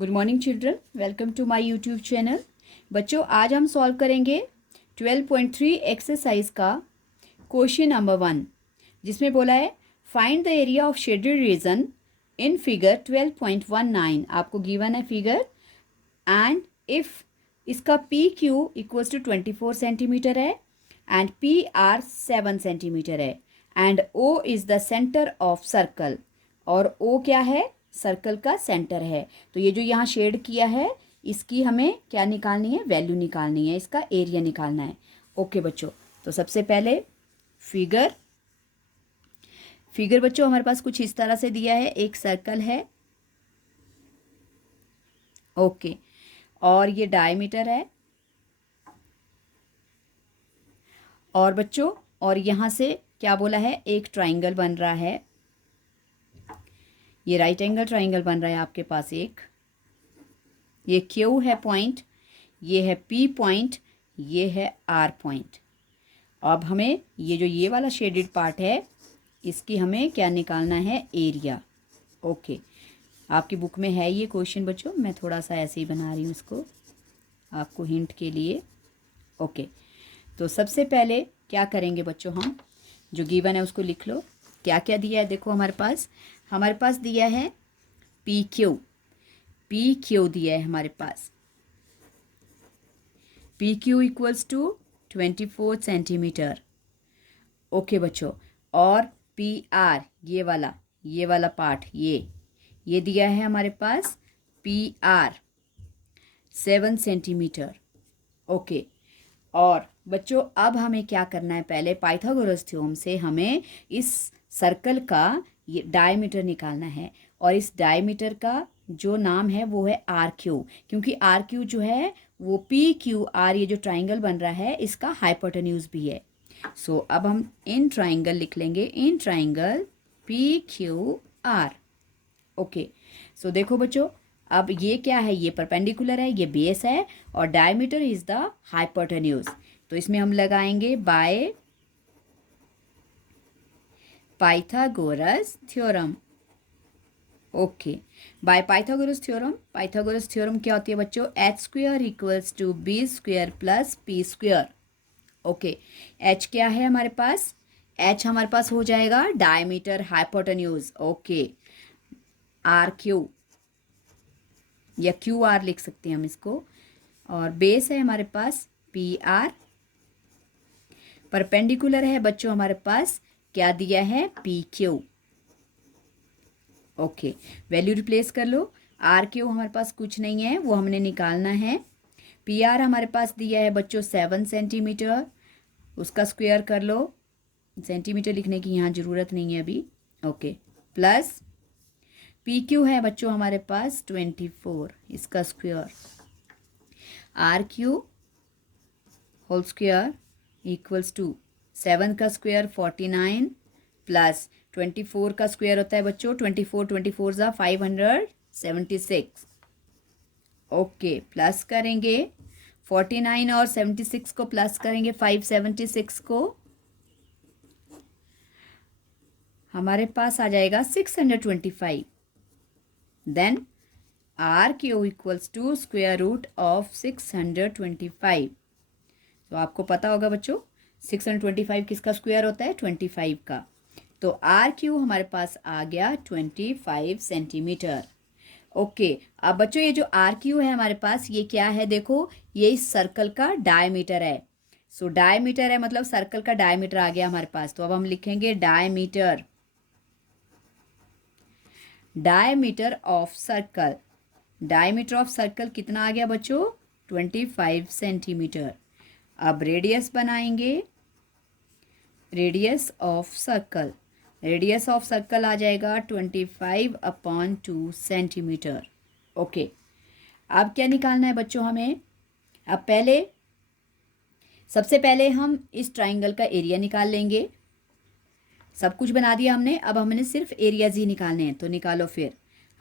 Good morning children, welcome to my YouTube channel. बच्चों, आज हम सॉल्व करेंगे 12.3 एक्सरसाइज का क्वेश्चन नंबर 1, जिसमें बोला है find the area of shaded region in figure 12.19। आपको गिवन है फिगर एंड इफ इसका P Q equals to 24 centimetre है एंड पी आर 7 सेंटीमीटर है and O is the centre of circle. और ओ क्या है? सर्कल का सेंटर है। तो ये जो यहाँ शेड किया है इसकी हमें क्या निकालनी है? वैल्यू निकालनी है, इसका एरिया निकालना है। ओके बच्चों, तो सबसे पहले फिगर बच्चों हमारे पास कुछ इस तरह से दिया है। एक सर्कल है, ओके, और ये डायमीटर है। और बच्चों, और यहाँ से क्या बोला है? एक ट्राइंगल बन रहा है। ये राइट एंगल ट्राइंगल बन रहा है आपके पास एक। ये क्यू है पॉइंट, ये है पी पॉइंट, ये है आर पॉइंट। अब हमें ये वाला शेडेड पार्ट है, इसकी हमें क्या निकालना है? एरिया। ओके, आपकी बुक में है ये क्वेश्चन बच्चों, मैं थोड़ा सा ऐसे ही बना रही हूँ इसको आपको हिंट के लिए। ओके, तो सबसे पहले क्या करेंगे बच्चों, हम जो गिवन है उसको लिख लो। क्या क्या दिया है देखो, हमारे पास दिया है पी क्यू दिया है हमारे पास। P Q equals to 24 centimetre. Okay बच्चों, और पी आर ये वाला पार्ट ये दिया है हमारे पास पी आर 7 सेंटीमीटर। ओके, और बच्चों अब हमें क्या करना है? पहले पाइथागोरस थ्योरम से हमें इस सर्कल का ये डायमीटर निकालना है। और इस डायमीटर का जो नाम है वो है आर क्यू, क्योंकि आर क्यू जो है वो पी क्यू आर, ये जो ट्राइंगल बन रहा है इसका हाइपोटेन्यूज भी है। सो अब हम इन ट्राइंगल लिख लेंगे, in triangle P Q R. Okay, so देखो बच्चों, अब ये क्या है? ये परपेंडिकुलर है, ये बेस है, और डायमीटर इज द हाइपोटेन्यूज। तो इसमें हम लगाएंगे by Pythagoras theorem. Okay, by Pythagoras theorem क्या होती है बच्चों? H square equals to B square plus P square. Okay, H क्या है हमारे पास? एच हमारे पास हो जाएगा diameter hypotenuse. Okay, R Q या क्यू आर लिख सकते हैं हम इसको, और बेस है हमारे पास पी आर। परपेंडिकुलर है बच्चों हमारे पास क्या दिया है? P Q. Okay, value replace कर लो। आर क्यू हमारे पास कुछ नहीं है, वो हमने निकालना है। पी आर हमारे पास दिया है बच्चों 7 सेंटीमीटर, उसका स्क्वायर कर लो। सेंटीमीटर लिखने की यहाँ ज़रूरत नहीं है अभी। ओके, प्लस पी क्यू है बच्चों हमारे पास 24, इसका square. R Q whole square equals to 7 का स्क्वायर 49 प्लस 24 का स्क्वायर होता है बच्चों 24 ज़ा 576। ओके, प्लस करेंगे 49 और 76 को प्लस करेंगे 576 को, हमारे पास आ जाएगा 625। Then R Q equals to square root of 625। तो आपको पता होगा बच्चों 625 किसका स्क्वायर होता है? 25 का। तो आर क्यू हमारे पास आ गया 25 सेंटीमीटर। ओके, अब बच्चों ये जो आर क्यू है हमारे पास, ये क्या है? देखो, ये इस सर्कल का डायमीटर है। सो डायमीटर है मतलब सर्कल का डायमीटर आ गया हमारे पास। तो अब हम लिखेंगे diameter of circle. Diameter of circle कितना आ गया बच्चों? 25 सेंटीमीटर। अब रेडियस बनाएंगे, रेडियस ऑफ सर्कल आ जाएगा 25/2 सेंटीमीटर। ओके, अब क्या निकालना है बच्चों हमें? अब सबसे पहले हम इस ट्राइंगल का एरिया निकाल लेंगे। सब कुछ बना दिया हमने, अब हमने सिर्फ एरियाज ही निकालने हैं, तो निकालो फिर।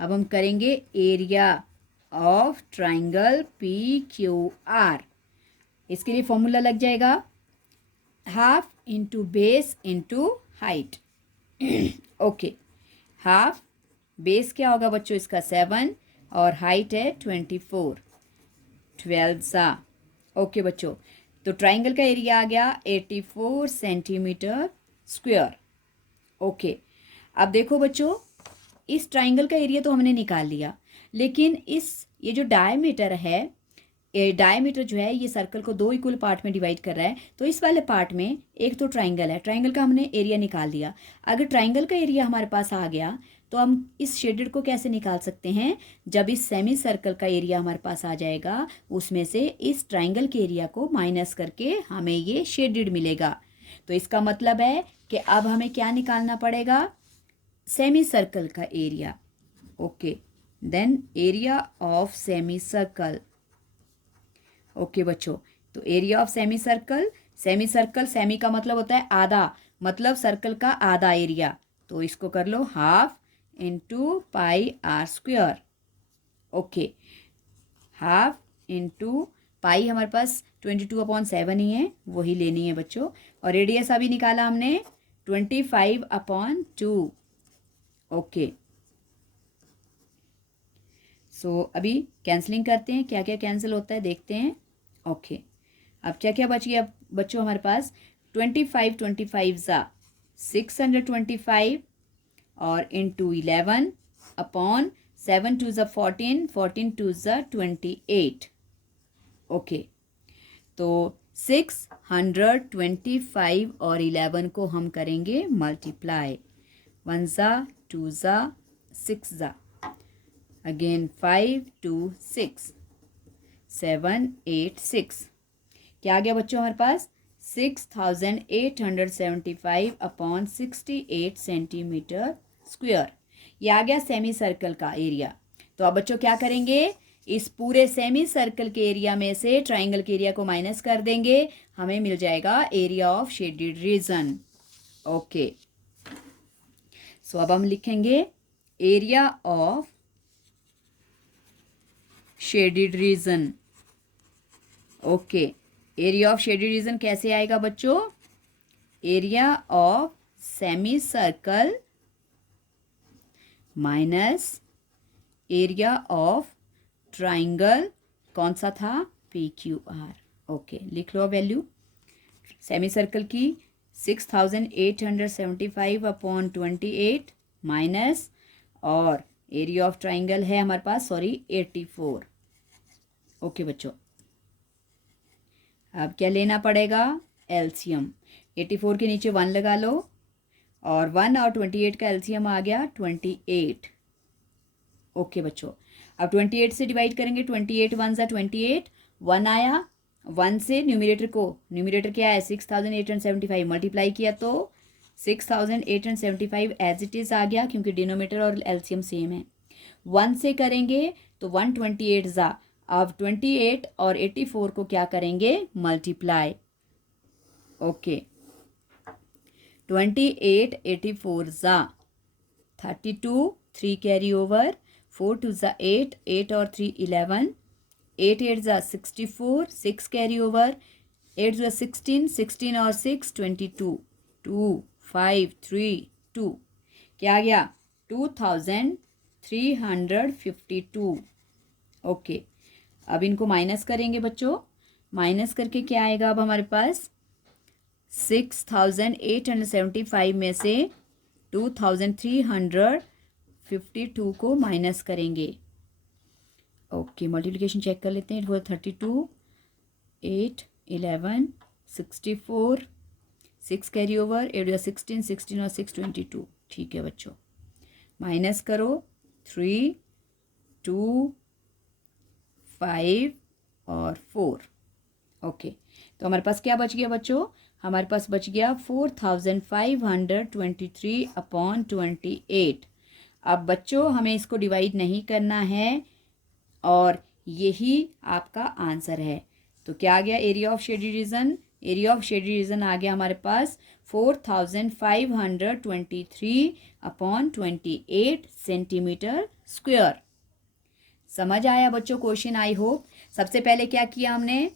अब हम करेंगे area of triangle P Q are. इसके लिए फॉर्मूला लग जाएगा half into base into height. Okay, half base क्या होगा बच्चों इसका 7 और हाइट है 24, 12 सा। ओके बच्चों, तो ट्राइंगल का एरिया आ गया 84 सेंटीमीटर स्क्वायर। ओके, अब देखो बच्चों, इस ट्राइंगल का एरिया तो हमने निकाल लिया, लेकिन ये जो डायमीटर है, ये डायमीटर जो है ये सर्कल को दो इक्वल पार्ट में डिवाइड कर रहा है। तो इस वाले पार्ट में एक तो ट्राइंगल है, ट्राइंगल का हमने एरिया निकाल दिया। अगर ट्राइंगल का एरिया हमारे पास आ गया तो हम इस शेडेड को कैसे निकाल सकते हैं? जब इस सेमी सर्कल का एरिया हमारे पास आ जाएगा, उसमें से इस ट्राइंगल के एरिया को माइनस करके हमें ये शेडेड मिलेगा। तो इसका मतलब है कि अब हमें क्या निकालना पड़ेगा? सेमी सर्कल का एरिया। Okay, then area of semicircle. Okay बच्चों, तो area of semicircle, semi का मतलब होता है आधा, मतलब सर्कल का आधा एरिया। तो इसको कर लो half into pi R square. Okay, half into pi हमारे पास 22/7 ही है, वही लेनी है बच्चों। और रेडियस अभी निकाला हमने 25/2। ओके, सो अभी कैंसलिंग करते हैं, क्या क्या कैंसिल होता है देखते हैं। ओके, अब क्या क्या बच गया बच्चों हमारे पास? 25 ज़ा 625 और इंटू 11 अपॉन 7 2 ज़ा 14, 14 2 ज़ा 28। ओके, तो 625 और 11 को हम करेंगे मल्टीप्लाई। 1 ज़ा 2 ज़ा 6 ज़ा, अगेन 5 2 6 7 8 6। क्या आ गया बच्चों हमारे पास? 6875 अपॉन 68 सेंटीमीटर स्क्वायर। ये आ गया सेमी सर्कल का एरिया। तो अब बच्चों क्या करेंगे? इस पूरे सेमी सर्कल के एरिया में से ट्राइंगल के एरिया को माइनस कर देंगे, हमें मिल जाएगा area of shaded region. Okay, so अब हम लिखेंगे area of shaded region. Okay, area of shaded region कैसे आएगा बच्चों? Area of semicircle minus area of triangle, कौन सा था? PQR। ओके, लिख लो वैल्यू। सेमी सर्कल की 6875 अपॉन 28 माइनस, और एरिया ऑफ ट्राइंगल है हमारे पास 84। ओके बच्चों, अब क्या लेना पड़ेगा? एलसीएम। 84 के नीचे 1 लगा लो, और 1 और 28 का एलसीएम आ गया 28। ओके बच्चों, अब 28 से डिवाइड करेंगे। 28 1 ज़ा 28, 1 आया, 1 से न्यूमरेटर क्या है? 6875 मल्टीप्लाई किया तो 6875 एज इट इज़ आ गया, क्योंकि डिनोमीटर और एलसीएम सेम है। 1 से करेंगे तो 128 ज़ा, अब 28 और 84 को क्या करेंगे? मल्टीप्लाई। ओके, 28 84 ज़ा 32, 3 कैरी ओवर, 4 2 ज़ा 8, 8 और 3 11, 8 8 ज़ा 64, 6 कैरी ओवर, 8 ज़ा 16, 16 और 6 22, 2 5 3 2। क्या आ गया? 2352। ओके, अब इनको माइनस करेंगे बच्चों। माइनस करके क्या आएगा अब हमारे पास? 6875 में से 2352 को माइनस करेंगे। ओके, मल्टीप्लिकेशन चेक कर लेते हैं। 32 8 11 64, 6 कैरी ओवर, 8 16, 16 और 6 22। ठीक है बच्चों, माइनस करो। 3 2 5 और 4। ओके, तो हमारे पास क्या बच गया बच्चों? हमारे पास बच गया 4523 अपॉन 28। अब बच्चों हमें इसको डिवाइड नहीं करना है, और यही आपका आंसर है। तो क्या आ गया? Area of shaded region. Area of shaded region आ गया हमारे पास 4523 अपॉन 28 सेंटीमीटर स्क्वायर। समझ आया बच्चों क्वेश्चन? I hope. सबसे पहले क्या किया हमने?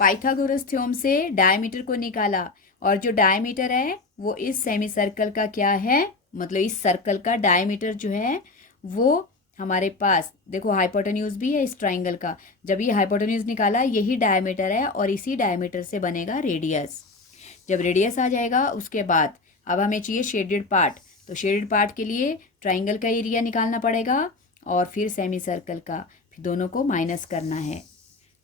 पाइथागोरस थ्योरम से डायमीटर को निकाला, और जो डायमीटर है वो इस सेमी सर्कल का क्या है? मतलब इस सर्कल का डायमीटर जो है वो हमारे पास देखो हाइपोटेन्यूज भी है इस ट्राइंगल का। जब ये हाइपोटेन्यूज निकाला, यही डायमीटर है और इसी डायमीटर से बनेगा रेडियस। जब रेडियस आ जाएगा उसके बाद अब हमें चाहिए शेडेड पार्ट। तो शेडेड पार्ट के लिए ट्राइंगल का एरिया निकालना पड़ेगा और फिर सेमी सर्कल का, फिर दोनों को माइनस करना है।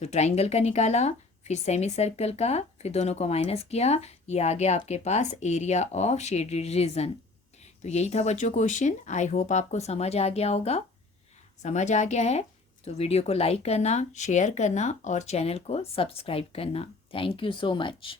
तो ट्राइंगल का निकाला, फिर सेमी सर्कल का, फिर दोनों को माइनस किया, ये आ गया आपके पास एरिया ऑफ शेडेड रीजन। तो यही था बच्चों क्वेश्चन। आई होप आपको समझ आ गया होगा। समझ आ गया है तो वीडियो को लाइक करना, शेयर करना और चैनल को सब्सक्राइब करना। Thank you so much.